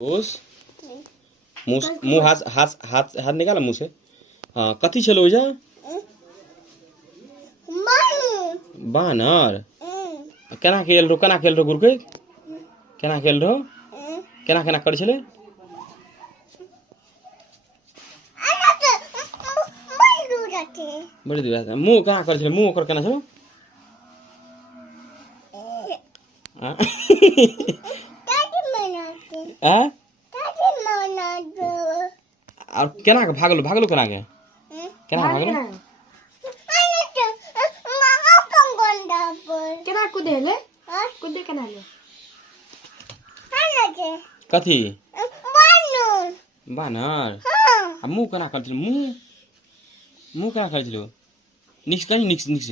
घोष मुंह मुंह हाथ हाथ हाथ हाथ निकाला मुंह से। हाँ कथी छलो ओजा? बानर। केना खेल रहो गुरके? केना खेल रहो? केना केना कर छले? बड़ी दूर जाते मुंह कहाँ कर छले? मुंह ओकर केना छलो? हां हां और केना के भागलो भागलो केना के? केना भागलो? केना कूदे ले? कूदे केना ले? कथी? बानर। आ मुंह केना कर छलो? मुंह केना कर छलो? निक्स कहीं निक्स निक्स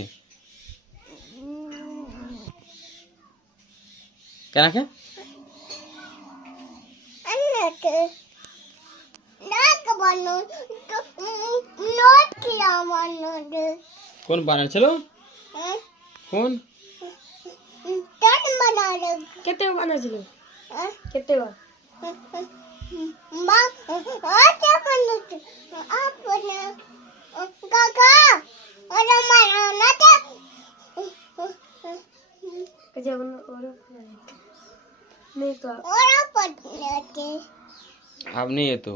केना के? कौन बानर छलो? कौन? केते बानर छलो? केते बा? नहीं तो अब नहीं है तो